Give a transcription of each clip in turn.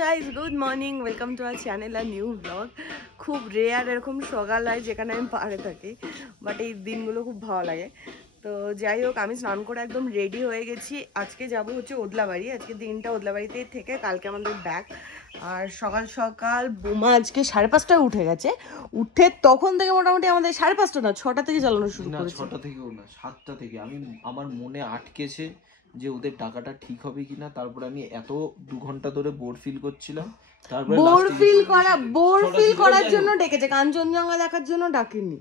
Guys, good morning, welcome to our channel our new blog. খুব rare এরকম সকাল হয় যেখানে আমি পাহাড়ে থাকি, বাট এই দিনগুলো খুব ভালো লাগে। তো যাই হোক, আমি স্নান করে একদম রেডি হয়ে গেছি। আজকে যাব হচ্ছে ওদলাবাড়ি। আজকে দিনটা ওদলাবাড়িতেই থেকে কালকে আমাদের ব্যাক। আর সকাল সকাল বোমা আজকে 5:30টায় উঠে গেছে। উঠে তখন থেকে মোটামুটি আমাদের 5:30 না 6টা থেকে চালানো শুরু করেছে। 6টা থেকেও না, 7টা থেকে। আমার মনে আটকেছে যে ওদের টাকাটা ঠিক হবে কিনা। তারপরে আমি এত 2 ঘন্টা ধরে বোর ফিল করছিলাম। তারপরে বোর ফিল করার জন্য ডেকেছে, কাঞ্চনজঙ্ঘা দেখার জন্য ডাকেনি।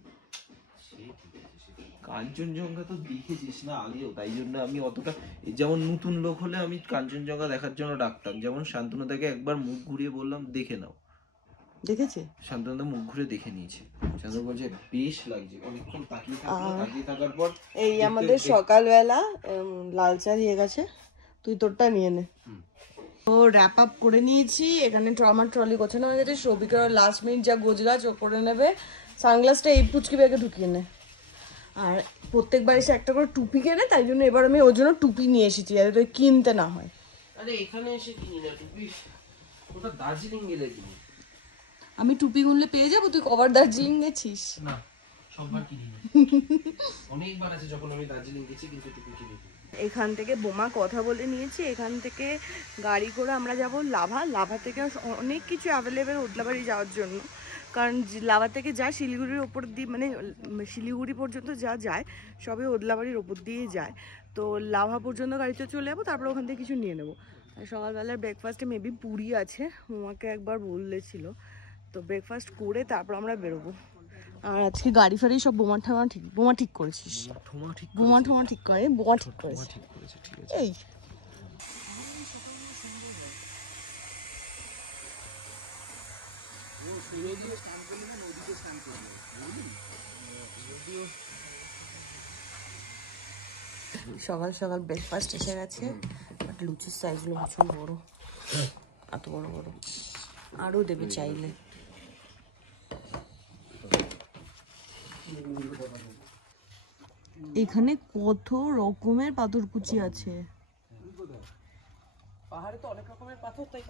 কাঞ্চনজঙ্ঘা তো দেখেছিস না আগেও, তাই জন্য আমি অতটা, যেমন নতুন লোক হলে আমি কাঞ্চনজঙ্ঘা দেখার জন্য ডাকতাম। যেমন শান্তনুদাকে একবার মুখ ঘুরিয়ে বললাম দেখে নাও, দেখেছে। শান্তনুদা মুখ ঘুরে দেখে নিয়েছে। শান্তনু বলছে বেশ লাগছে। অনেকক্ষণ তাকিয়ে থাকার পর এই আমাদের সকালবেলা লাল চা দিয়ে গেছে, তুই তোরটা নিয়ে নে। ও র্যাপ আপ করে নিয়েছি। এখানে আমার ট্রলি গোছানো হয়ে গেছে। সবিকার লাস্ট মিনিট যা গোছগাছ ও করে নেবে। সানগ্লাসটা এই পুচকি ব্যাগে ঢুকিয়ে নে। আর প্রত্যেকবার এসে একটা করে টুপি কেনে, তাই জন্য এবার আমি ওর জন্য টুপি নিয়ে এসেছি যাতে তুই কিনতে না হয়। আরে এখানে এসে কিনি না টুপি, ওটা দার্জিলিং গেলে কিনি। আমি টুপি গুনলে পেয়ে যাবো, তুই কভার দার্জিলিং গেছিস? না, সববার কিনি না। অনেকবার আছে যখন আমি দার্জিলিং গেছি, কিন্তু টুপি কিনি। এখান থেকে বোমা কথা বলে নিয়েছি, এখান থেকে গাড়ি করে আমরা যাব লাভা। লাভা থেকে অনেক কিছু অ্যাভেলেবেল ওদলাবাড়ি যাওয়ার জন্য, কারণ লাভা থেকে যা শিলিগুড়ির ওপর দিয়ে, মানে শিলিগুড়ি পর্যন্ত যা যায় সবই ওদলাবাড়ির ওপর দিয়ে যায়। তো লাভা পর্যন্ত গাড়িতে চলে যাবো, তারপর ওখান থেকে কিছু নিয়ে নেবো। আর সকালবেলার ব্রেকফাস্টে মেবি পুরি আছে, বোমাকে একবার বললেছিল। তো ব্রেকফাস্ট করে তারপর আমরা বেরোবো। আর আজকে গাড়ি ফাড়ি সব বোমা ঠিক করেছিস? বোমা ঠিক করে, বোমা ঠিক করেছে। এই সকাল সকাল ব্রেকফাস্ট এসে গেছে। বাট লুচির সাইজগুলো ভীষণ বড়, এত বড় বড় আরও দেবে চাইলে। এখানে কত রকমের পাথরকুচি আছে। পাহাড়ে তো অনেক রকমের পাথর, তাই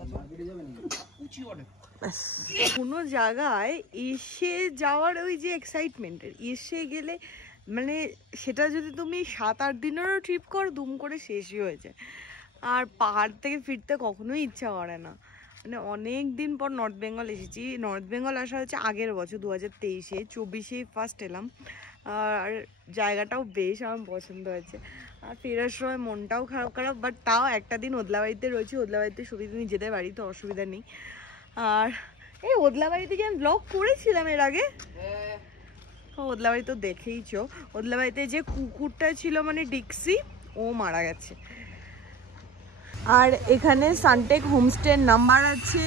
কোনো জায়গায় এসে যাওয়ার ওই যে এক্সাইটমেন্টের, এসে গেলে মানে সেটা যদি তুমি 7-8 দিনেরও ট্রিপ করো, দুম করে শেষই হয়ে যায়। আর পাহাড় থেকে ফিরতে কখনোই ইচ্ছা করে না। মানে অনেক দিন পর নর্থ বেঙ্গল এসেছি। নর্থ বেঙ্গল আসা হচ্ছে আগের বছর 2023-এ, 24-এ ফার্স্ট এলাম। আর জায়গাটাও বেশ আমার পছন্দ হয়েছে। আর ফেরার সময় মনটাও খারাপ, বাট তাও একটা দিন ওদলাবাড়িতে রয়েছি। ওদলাবাড়িতে সুবিধা নিয়ে যেতে পারি, তো অসুবিধা নেই। আর এই ওদলাবাড়িতে কি আমি ব্লগ করেছিলাম এর আগে? ওদলাবাড়ি তো দেখেইছো। ওদলাবাড়িতে যে কুকুরটা ছিল, মানে ডিক্সি, ও মারা গেছে। আর এখানে সানটেক হোমস্টের নাম্বার আছে,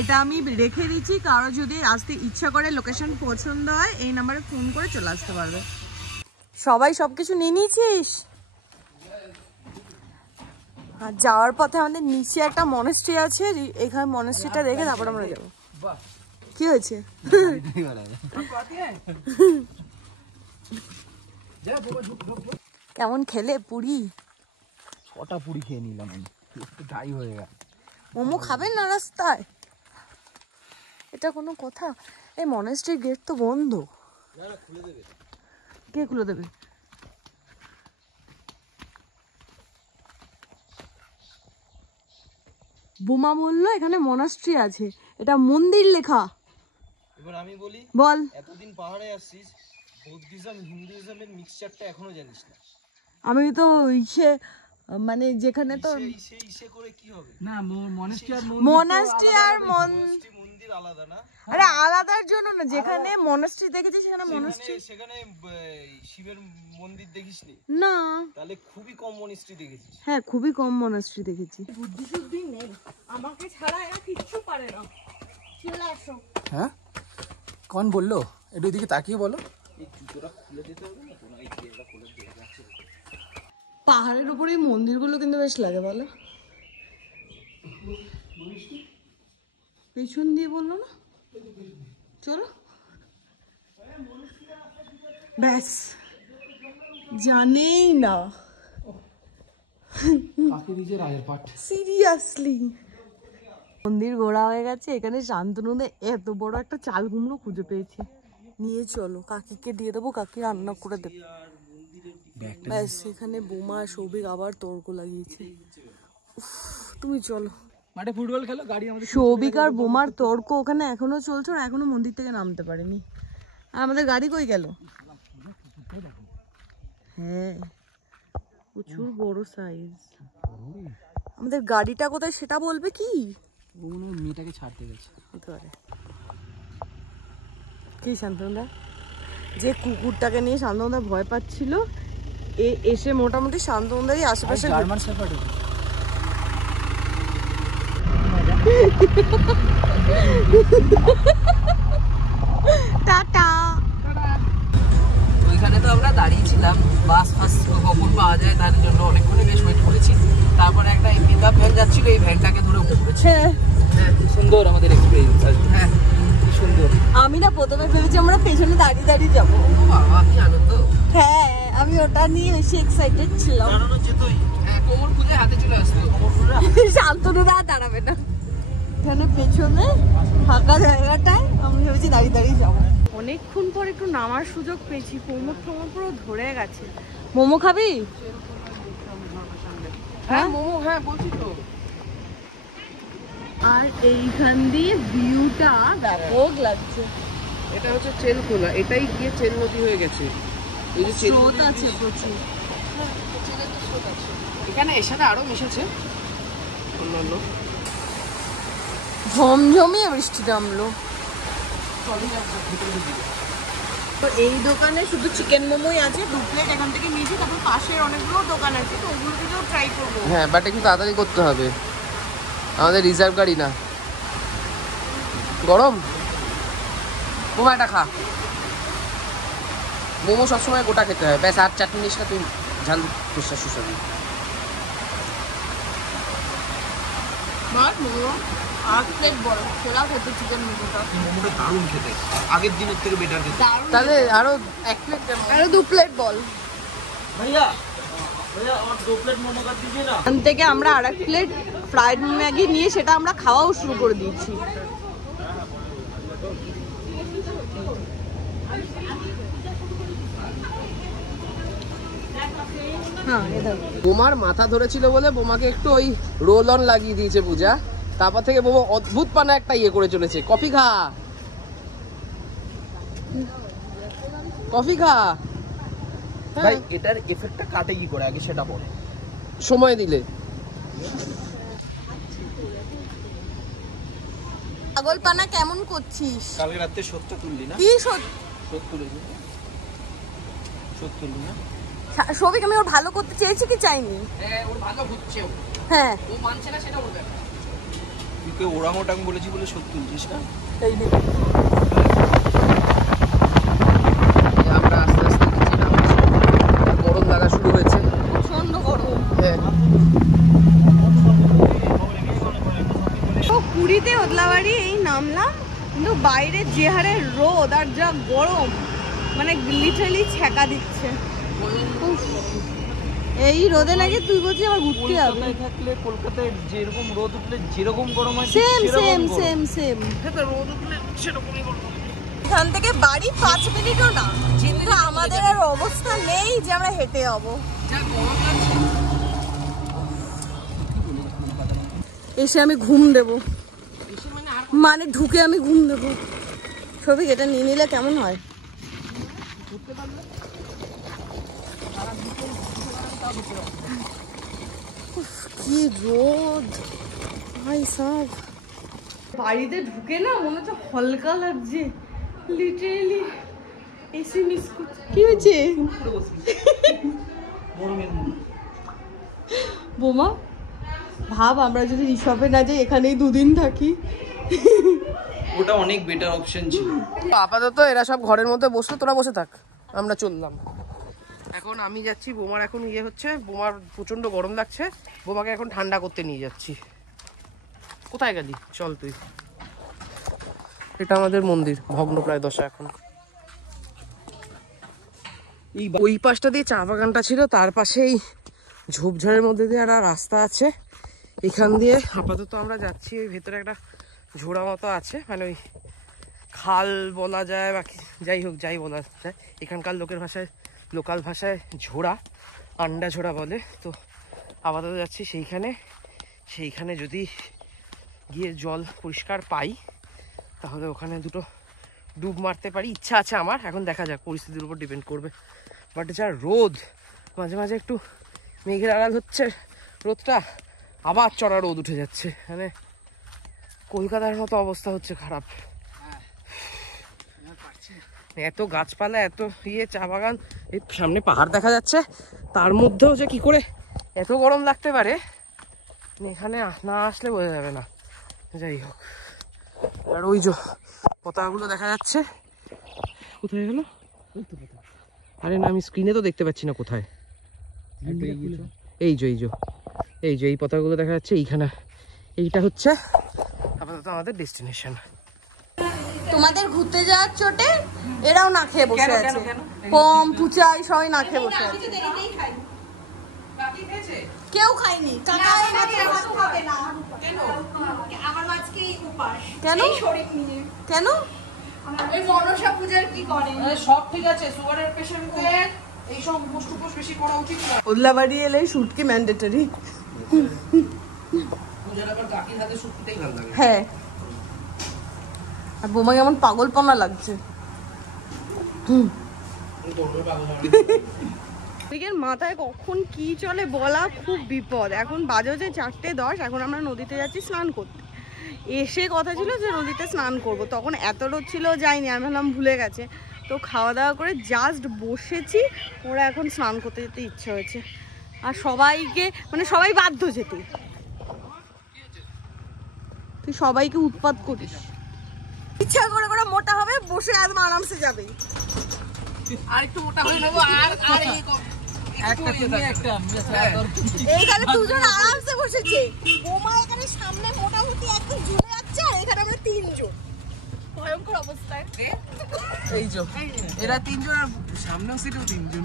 এটা আমি রেখে দিচ্ছি। কারো যদি আসতে ইচ্ছা করে, লোকেশন পছন্দ হয়, এই নাম্বারে ফোন করে চলে আসতে পারবে। সবাই সবকিছু নিয়ে নিয়েছিস? আর যাওয়ার পথে আমাদের নিচে একটা মনেস্ট্রি আছে, এখানে মনেস্ট্রিটা দেখে তারপর আমরা যাবো। কি হয়েছে? কেমন খেলে পুরি? 6টা পুরি খেয়ে নিলাম আমি, একটু ড্রাই হয়ে গেল। মোমো খাবেন না রাস্তায়? এটা কোনো কথা? এই মনেস্ট্রির গেট তো বন্ধ। কে খুলে দেবে? বোমা বললো এখানে মনাস্ট্রি আছে, এটা মন্দির লেখা। এবার আমি বলি, বল। এতদিন পাহাড়ে আসছিস, বৌদ্ধিজম হিন্দুইজমের মিক্সচারটা এখনো জানিস না? আমি তো মানে যেখানে তো ইসে করে কি হবে না, মনাস্ট্রি আর মন্দির আলাদা না? আরে আলাদার জন্য না, যেখানে মনাস্ট্রি দেখেছি সেখানে মনাস্ট্রি, সেখানে শিবের মন্দির দেখিসনি? না, তাহলে খুবই কম মনাস্ট্রি দেখেছিস। হ্যাঁ, খুবই কম মনাস্ট্রি দেখেছি। বুদ্ধি শুদ্ধি নেই, আমাকে ছাড়া এরা কিচ্ছু পারে না। চলে আসো। হ্যাঁ, কোন বললো? একটু দিকে তাকিয়ে বলো। এই জুতোটা খুলে দিতে হবে না? তোরা এই জুতোটা খুলে দিয়ে যাচ্ছে। পাহাড়ের উপরে এই মন্দিরগুলো কিন্তু বেশ লাগে, বলো? পেছন দিয়ে বললো না, চলো। ব্যাস, জানেই না। সিরিয়াসলি মন্দির ঘোরা হয়ে গেছে। এখানে শান্তনুদে এত বড় একটা চাল কুমড়ো খুঁজে পেয়েছে, নিয়ে চলো কাকিকে দিয়ে দেবো, কাকি রান্না করে দেবো। ব্যাস এখানে বোমা সৌভিক আবার তর্ক লাগিয়েছে। তুমি চলো মাঠে ফুটবল খেলো, গাড়ি আমাদের সৌভিক আর বোমার তর্ক ওখানে এখনো চলছে, আর এখনো মন্দির থেকে নামতে পারেনি। আর আমাদের গাড়ি কই গেল? হ্যাঁ প্রচুর বড় সাইজ। আমাদের গাড়িটা কোথায় সেটা বলবে কি? মেয়েটাকে ছাড়তে গেছে। কি শান্তনুদা যে কুকুরটাকে নিয়ে শান্তনুদা ভয় পাচ্ছিল, এসে মোটামুটি শান্তনুদারই আশেপাশে জার্মান শেফার্ড। টাটা। ওইখানে তো আমরা দাঁড়িয়েছিলাম, বাস ফাস কখন পাওয়া যায় তার জন্য অনেকক্ষণ বেশ ওয়েট করেছি। তারপরে একটা পিকআপ ভ্যান যাচ্ছিল, এই ভ্যানটাকে ধরে উঠে পড়েছে। হ্যাঁ সুন্দর আমাদের এক্সপেরিয়েন্স। হ্যাঁ কি সুন্দর। আমি না প্রথমে ভেবেছি আমরা পেছনে দাঁড়িয়ে দাঁড়িয়ে যাবো। বাবা কি আনন্দ। হ্যাঁ আমি ওটা নিয়ে বেশি এক্সাইটেড ছিলাম। হ্যাঁ কোমর খুঁজে হাতে চলে আসতো। শান্তনুদা আর দাঁড়াবে না, এখানে পেছনে ফাঁকা জায়গাটায় আমি ভেবেছি দাঁড়িয়ে দাঁড়িয়ে যাবো। অনেকক্ষণ পর একটু নামার সুযোগ পেয়েছি, কোমর টোমর পুরো ধরে গেছে। মোমো খাবি? হ্যাঁ মোমো, হ্যাঁ বলছি তো। আর এইখান দিয়ে ভিউটা ব্যাপক লাগছে। এটা হচ্ছে চেলখোলা, এটাই গিয়ে চেল নদী হয়ে গেছে। এই যে চেল স্রোত আছে প্রচুর, এখানে এর সাথে আরো মিশেছে অন্যান্য। ঝমঝমিয়ে বৃষ্টি নামলো। তো এই দোকানে শুধু চিকেন মোমোই আছে, 2 প্লেট এখান থেকে নিয়েছি। তারপর পাশের অনেকগুলো দোকান আছে, তো ওগুলো থেকেও ট্রাই করবো। হ্যাঁ বাট একটু তাড়াতাড়ি করতে হবে, আমাদের রিজার্ভ গাড়ি না। গরম মোমো একটা খা। মোমো সবসময় গোটা খেতে হয়, ব্যাস। আর চাটনি নিস না তুই, ঝাল সুস্বাদু সুস্বাদু। মোমোটা দারুণ খেতে, আগের দিনের থেকে বেটার খেতে। তাহলে আরো 1 প্লেট, আরো 2 প্লেট বল। ভাইয়া ভাইয়া আমার 2 প্লেট মোমো কাট দিজিয়ে না। এখান থেকে আমরা আর 1 প্লেট ফ্রাইড ম্যাগি নিয়ে সেটা আমরা খাওয়াও শুরু করে দিয়েছি। বোমার মাথা ধরেছিল বলে বোমাকে একটু ওই রোল অন লাগিয়ে দিয়েছে পূজা। তারপর থেকে বোমা অদ্ভুত পানা একটা ইয়ে করে চলেছে। কফি খা, কফি খা। ভাই এটার এফেক্টটা কাটে কি করে আগে সেটা বল। সময় দিলে। পাগল পানা কেমন করছিস? কালকে রাতে সত্যি তুললি না? কি সত্যি? সত্যি তুলেছি, সত্যি তুললি না? সবিক আমি ওর ভালো করতে চেয়েছি কি চাইনি? হ্যাঁ ওর ভালো হচ্ছে, হ্যাঁ ও মানছে না সেটা বলবে। তুই ওরাং ওটাং বলেছি বলে সত্যি তুলছিস না? এই নে। আমরা আস্তে আস্তে নিচে নামছি, গরম লাগা শুরু হয়েছে। প্রচন্ড গরম। হ্যাঁ তো পুরীতে ওদলাবাড়ি এই নামলাম, কিন্তু বাইরে যে হারে রোদ আর যা গরম, মানে লিটারালি ছ্যাঁকা দিচ্ছে। উফ, এই রোদে নাকি তুই বলছিস আবার ঘুরতে যাবি? কলকাতায় থাকলে কলকাতায় যেরকম রোদ উঠলে যেরকম গরম হয় সেম সেম সেম সেম। রোদ উঠলে সেরকমই গরম। এখান থেকে বাড়ি 5 মিনিটও না, কিন্তু আমাদের আর অবস্থা নেই যে আমরা হেঁটে যাবো। যা গরম লাগছে। এসে আমি ঘুম দেব, মানে ঢুকে আমি ঘুম দেব। ছবি এটা নিয়ে নিলে কেমন হয়? কি রোদ ভাই সাব। বাড়িতে ঢুকে না মনে হচ্ছে হালকা লাগছে, লিটারালি এসি মিস করছি। কি হয়েছে বোমা? ভাব আমরা যদি রিসর্টে না যাই, এখানেই 2 দিন থাকি। ওটা অনেক বেটার অপশন ছিল। আপাতত এরা সব ঘরের মধ্যে বসলো, তোরা বসে থাক, আমরা চললাম। এখন আমি যাচ্ছি, বোমার এখন ইয়ে হচ্ছে, বোমার প্রচন্ড গরম লাগছে, বোমাকে এখন ঠান্ডা করতে নিয়ে যাচ্ছি। কোথায় গেলি? চল তুই। এটা আমাদের মন্দির, ভগ্ন প্রায় দশা এখন। ওই পাশটা দিয়ে চা বাগানটা ছিল, তার পাশেই ঝোপঝাড়ের মধ্যে দিয়ে একটা রাস্তা আছে, এখান দিয়ে আপাতত আমরা যাচ্ছি, ওই ভেতরে একটা ঝোড়া মতো আছে, মানে ওই খাল বলা যায় বা যাই হোক যাই বলা যায়, এখানকার লোকের ভাষায়, লোকাল ভাষায় ঝোড়া, আন্ডা ঝোড়া বলে। তো আপাতত যাচ্ছি সেইখানে যদি গিয়ে জল পরিষ্কার পাই তাহলে ওখানে দুটো ডুব মারতে পারি, ইচ্ছা আছে আমার। এখন দেখা যাক, পরিস্থিতির উপর ডিপেন্ড করবে। বাট যা রোদ, মাঝে মাঝে একটু মেঘের আড়াল হচ্ছে রোদটা, আবার চড়া রোদ উঠে যাচ্ছে, মানে কলকাতার মতো অবস্থা হচ্ছে খারাপ। এত গাছপালা, এত চা বাগান, এই সামনে পাহাড় দেখা যাচ্ছে, তার মধ্যেও যে কি করে এত গরম লাগতে পারে এখানে না আসলে বোঝা যাবে না। যাই হোক, আর ওই যে পতাকাগুলো দেখা যাচ্ছে, কোথায় গেল? আরে না, আমি স্ক্রিনে তো দেখতে পাচ্ছি না কোথায়। এই পতাকাগুলো দেখা যাচ্ছে এইখানে, এইটা হচ্ছে আপাতত আমাদের ডেস্টিনেশন। তোমাদের ঘুরতে যাওয়ার চোটে এরাও না খেয়ে বসে আছে, কম পুচাই সবাই না খেয়ে বসে আছে। কেউ খায়নি, কেন কেন? সব ঠিক আছে, সুগারের পেশেন্টদের এইসব মুষ্টুপোষ বেশি করা উচিত না। ওদলাবাড়ি এলে শুটকি ম্যান্ডেটরি। পূজার আবার কাকির হাতে শুটকিটাই ভালো লাগে। হ্যাঁ, আর বোমা কেমন পাগলপনা লাগছে। মাথায় কখন কি চলে বলা খুব বিপদ। এখন বাজে হচ্ছে 4:10, এখন আমরা নদীতে যাচ্ছি স্নান করতে। এসে কথা ছিল যে নদীতে স্নান করব, তখন এত রোদ ছিল যাইনি, আমি ভাবলাম ভুলে গেছে। তো খাওয়া দাওয়া করে জাস্ট বসেছি, ওরা এখন স্নান করতে যেতে ইচ্ছে হয়েছে। আর সবাইকে মানে সবাই বাধ্য যেতে, তুই সবাইকে উৎপাত করিস। ইচ্ছা করে করে মোটা হবে, বসে একদম আরামসে যাবে। আর একটু মোটা হয়ে নেবো, আর এইখানে দুজন আরামসে বসেছে, বোমা এখানে সামনে মোটামুটি একদম ঝুলে যাচ্ছে, আর এখানে আমরা 3 জন ভয়ঙ্কর অবস্থায়। এই যে এরা 3 জন, আর সামনেও সিটেও 3 জন।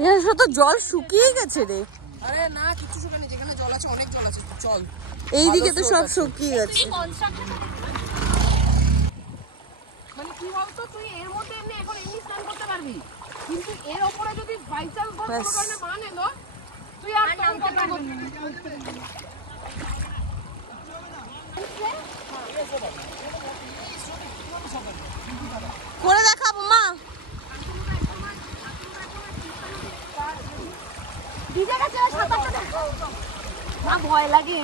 এখানে তো জল শুকিয়ে গেছে রে। আরে না, কিছু শুকায়নি, যেখানে জল আছে অনেক জল আছে, চল। এইদিকে তো সব শুকিয়ে গেছে। মানে কি বলতো, তুই এর মধ্যে এমনি এখন এমনি স্নান করতে পারবি, কিন্তু এর উপরে যদি বাই চান্স কোনো কারণে মান এলো, তুই আর নামতে পারবি না। করে দেখাবো মা, ভিজে গেছে সাঁতারটা দেখো মা, ভয় লাগে।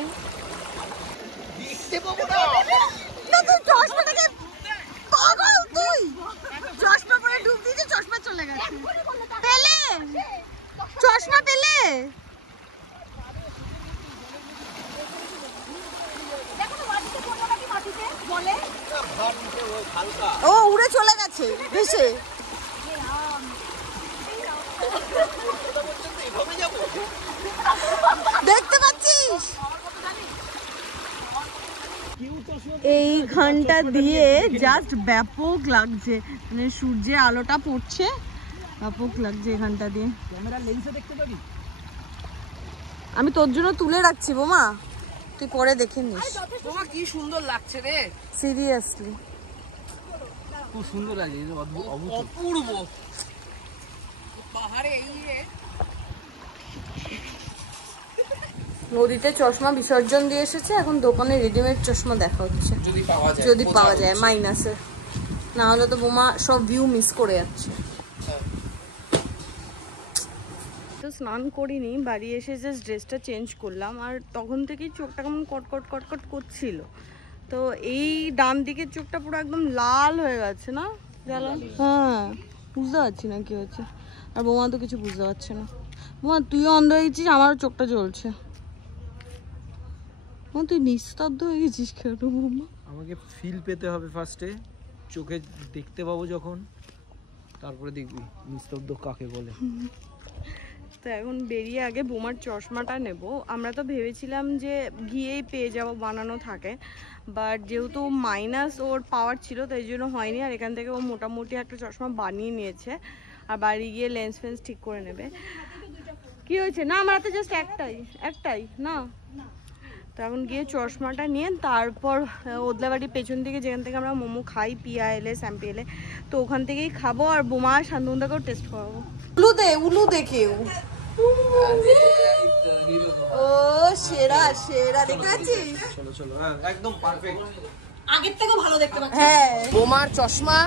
না তুই চশমাটাকে পাগল, তুই চশমা পরে ডুব দিয়েছিস, চশমা চলে গেছে। পেলে চশমা পেলে, ও উড়ে চলে গেছে ভেসে। দেখতে পাচ্ছিস এইখানটা দিয়ে জাস্ট ব্যাপক লাগছে, মানে সূর্যের আলোটা পড়ছে, ব্যাপক লাগছে এখানটা দিয়ে। ক্যামেরা লেন্সে দেখতে পাবি। আমি তোর জন্য তুলে রাখছি বোমা, তুই পরে দেখে নিস। বোমা কি সুন্দর লাগছে রে, সিরিয়াসলি খুব সুন্দর লাগে, অপূর্ব পাহাড়ে। এই নদীতে চশমা বিসর্জন দিয়ে এসেছে, এখন দোকানে রেডিমেড চশমা দেখা হচ্ছে, যদি পাওয়া যায় মাইনাসে, না হলে তো বোমা সব ভিউ মিস করে যাচ্ছে। তো স্নান করিনি, বাড়ি এসে জাস্ট ড্রেসটা চেঞ্জ করলাম, আর তখন থেকেই চোখটা কেমন কটকট কটকট করছিল। তো এই ডান দিকের চোখটা পুরো একদম লাল হয়ে গেছে না, জ্বালা। হ্যাঁ, বুঝতে পারছি না কি হচ্ছে, আর বোমা তো কিছু বুঝতে পারছে না। বোমা তুইও অন্ধ হয়ে গেছিস, আমারও চোখটা জ্বলছে। তুই নিস্তব্ধ হয়ে গেছিস কেন বোমা? আমাকে ফিল পেতে হবে ফার্স্টে, চোখে দেখতে পাবো যখন, তারপরে দেখবি নিস্তব্ধ কাকে বলে। তো এখন বেরিয়ে আগে বোমার চশমাটা নেব। আমরা তো ভেবেছিলাম যে গিয়েই পেয়ে যাব, বানানো থাকে, বাট যেহেতু মাইনাস ওর পাওয়ার ছিল তাই জন্য হয়নি। আর এখান থেকে ও মোটামুটি একটা চশমা বানিয়ে নিয়েছে, আর বাড়ি গিয়ে লেন্স ফেন্স ঠিক করে নেবে। কি হয়েছে? না আমার হাতে জাস্ট একটাই না। তো এখন গিয়ে চশমাটা নিয়ে তারপর ওদলাবাড়ির পেছন দিকে যেখান থেকে আমরা মোমো খাই, পিয়া এলে স্যাম্পি এলে, তো ওখান থেকেই খাবো আর বোমা আর শান্তনুদাকেও টেস্ট করাবো। উলু দে কেউ। ও সেরা দেখতে পাচ্ছিস? চলো একদম পারফেক্ট, আগের থেকেও ভালো দেখতে পাচ্ছি। হ্যাঁ, বোমার চশমা,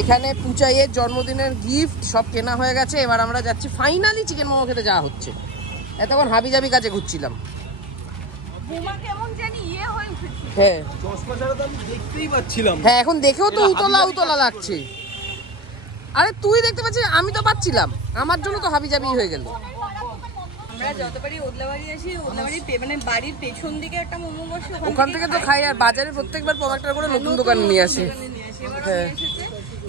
এখানে পুচাইয়ের জন্মদিনের গিফট সব কেনা হয়ে গেছে। এবার আমরা যাচ্ছি ফাইনালি চিকেন মোমো খেতে যাওয়া হচ্ছে। এতক্ষণ হাবি জাবি কাছে ঘুরছিলাম। বোমা কেমন জানি হয়ে উঠেছে। হ্যাঁ চশমা ছাড়া তো আমি দেখতেই পাচ্ছিলাম। হ্যাঁ, এখন দেখেও তো উতলা লাগছে। আরে তুই দেখতে পাচ্ছিস, আমি তো পাচ্ছিলাম। আমার জন্য তো হাবি জাবি হয়ে গেল। আমরা যতবারই ওদলাবাড়ি আসি, ওদলাবাড়ির মানে বাড়ির পেছন দিকে একটা মোমো বসে, ওখান থেকে তো খাই। আর বাজারে প্রত্যেকবার একটা করে নতুন দোকান নিয়ে আসে। হ্যাঁ,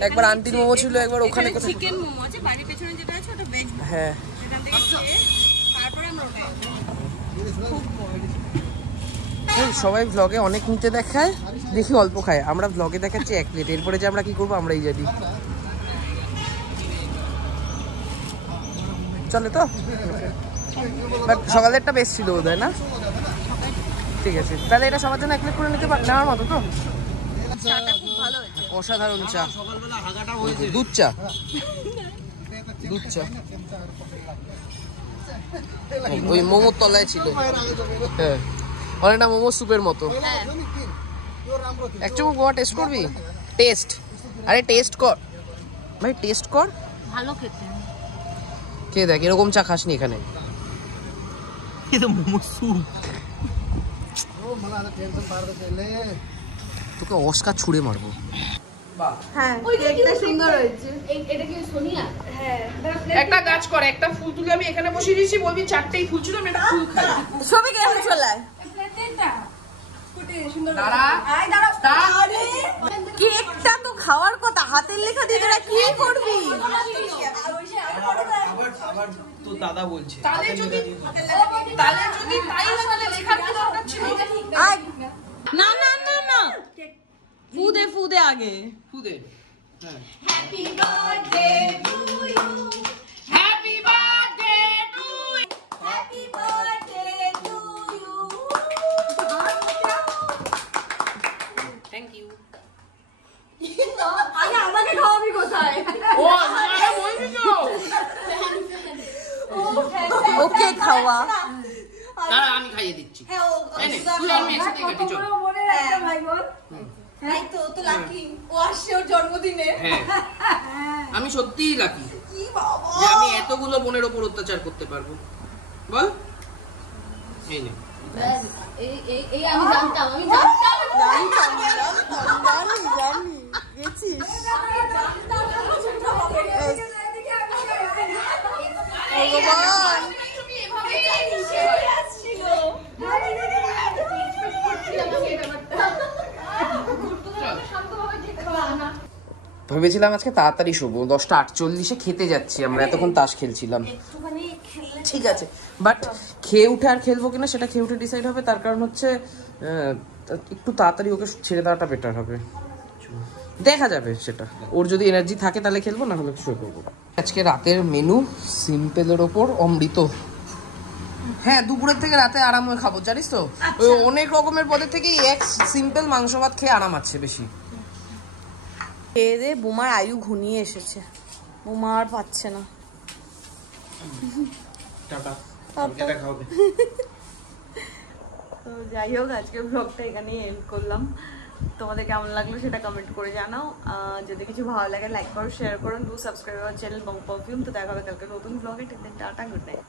একবার আন্টির মোমো ছিল, একবার ওখানে চিকেন মোমো আছে বাড়ির পেছনে যেটা আছে ওটা ভেজ। হ্যাঁ, সেখান থেকে খেয়ে তারপরে আমরা সবাই ভ্লগে অনেক নিতে দেখায়, দেখি অল্প খায়। আমরা ভ্লগে দেখাচ্ছি 1 প্লেট, এরপরে যে আমরা কি করবো আমরাই জানি। চলে তো, বাট সকালেরটা বেশ ছিল বোধ হয় না? ঠিক আছে, তাহলে এটা সবার জন্য 1 প্লেট করে নেওয়ার মতো তো। অসাধারণ চা, দুধ চা। ওই মোমোর তলায় ছিল। হ্যাঁ, অনেকটা মোমো স্যুপের মতো। এক চুমুক গোয়া টেস্ট করবি? আরে টেস্ট কর ভাই, টেস্ট কর। ভালো খেতে। কে দেখ, এরকম চা খাসনি এখানে। এটা মোমো স্যুপ। তোকে অস্কার ছুঁড়ে মারবো। হ্যাঁ, কেকটা সুন্দর হয়েছে। এটা কি সোনিয়া? হ্যাঁ, একটা কাজ কর, একটা ফুল তুলে আমি এখানে বসিয়ে দিয়েছি, বলবি 4টেই ফুল ছিল, আমি একটা ফুল খাই। সবই কেমন চলায়? কেকটা তো খাওয়ার কথা, হাতের লেখা দিয়ে তোরা কি করবি? আবার তো দাদা বলছে তাহলে যদি তাই তাহলে লেখার কি দরকার ছিল? না ফুদে আগে ফুদে। হ্যাঁ, happy birthday to you, happy birthday to happy birthday to you. Thank you. আগে আমাকে খাওয়াবি কোথায়? ও আরে বলবি তো। ওকে খাওয়া। দাঁড়া, আমি খাইয়ে দিচ্ছি। এই নে, তুই আর আমি একসাথে কাটি, চল। মনে রাখতে ভাই বোন। তাই তো লাকি ও আসছে ওর জন্মদিনে। হ্যাঁ, আমি সত্যিই লাকি কি বাবা, যে আমি এতগুলো বোনের ওপর অত্যাচার করতে পারবো। বল, এই নে। এই আমি জানতাম জানি গেছিস। ভগবান, ভেবেছিলাম আজকে তাড়াতাড়ি শোবো, 10:48-এ খেতে যাচ্ছি আমরা, এতক্ষণ তাস খেলছিলাম। ঠিক আছে, বাট খেয়ে উঠে আর খেলবো কিনা সেটা খেয়ে উঠে ডিসাইড হবে। তার কারণ হচ্ছে একটু তাড়াতাড়ি ওকে ছেড়ে দেওয়াটা বেটার হবে, দেখা যাবে সেটা। ওর যদি এনার্জি থাকে তাহলে খেলবো, না হলে শুয়ে পড়বো। আজকে রাতের মেনু সিম্পলের ওপর অমৃত। হ্যাঁ, দুপুরের থেকে রাতে আরাম হয়ে খাবো, জানিস তো। ওই অনেক রকমের পদের থেকে এক সিম্পল মাংস ভাত খেয়ে আরাম আছে বেশি। খেয়ে দে বোমার আয়ু ঘনিয়ে এসেছে, বোমা আর পাচ্ছে না। টাটা। তো যাই হোক, আজকে ব্লগটা এখানেই এন্ড করলাম। তোমাদের কেমন লাগলো সেটা কমেন্ট করে জানাও। যদি কিছু ভালো লাগে লাইক করো, শেয়ার করো, do subscribe our channel Bong perfume. তো দেখা হবে কালকে নতুন ব্লগে। Tata, good night.